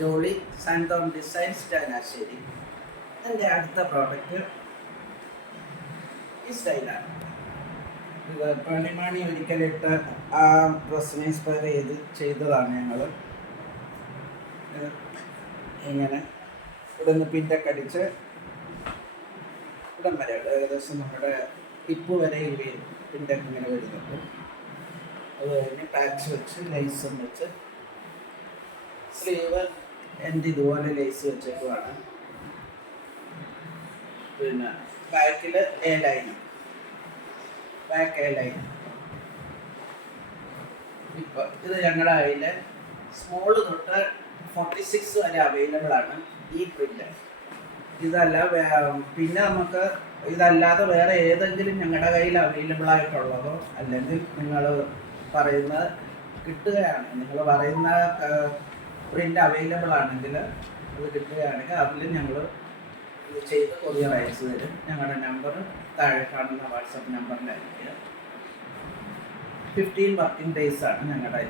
Jolly സാൻഡോൺ designs Changanassery. എൻ്റെ അടുത്ത product ഈ സ്റ്റൈലാണ്. ഇത് പണിമാണി ഒരിക്കലിട്ട് ആ ഡ്രസ്സിനെ ഇൻസ്പയർ ചെയ്തതാണ് ഞങ്ങൾ. ഇങ്ങനെ ഇവിടെ നിന്ന് പിന്നൊക്കെ അടിച്ച് ഇവിടം വരെ ഏകദേശം നമ്മുടെ ഹിപ്പ് വരെ പിന്നൊക്കെ ഇങ്ങനെ വരുന്നുണ്ട്. അത് കഴിഞ്ഞ് പാച്ച് വെച്ച് ലേസും വെച്ച് സ്ലീവ് എൻ്റെ ഇതുപോലെ ലേസ് വെച്ചേക്കുവാണ്. പിന്നെ ബാക്കിൽ ബാക്ക് എ ലൈൻ. ഇപ്പോൾ ഇത് ഞങ്ങളുടെ കയ്യിൽ സ്മോള് തൊട്ട് 46 വരെ അവൈലബിൾ ആണ് ഈ പ്രിൻ്റ്. ഇതല്ല പിന്നെ നമുക്ക് ഇതല്ലാതെ വേറെ ഏതെങ്കിലും ഞങ്ങളുടെ കയ്യിൽ അവൈലബിൾ ആയിട്ടുള്ളതോ അല്ലെങ്കിൽ നിങ്ങൾ പറയുന്നത് കിട്ടുകയാണ്, നിങ്ങൾ പറയുന്ന പ്രിൻ്റ് അവൈലബിൾ ആണെങ്കിൽ അത് കിട്ടുകയാണെങ്കിൽ അതിൽ ഞങ്ങൾ ഇത് ചെയ്ത് കൊറിയർ അയച്ചു തരും. ഞങ്ങളുടെ നമ്പർ താഴെ കാണുന്ന വാട്സപ്പ് നമ്പറിലായിരിക്കും. 15 വർക്കിംഗ് ഡേയ്സാണ് ഞങ്ങളുടെ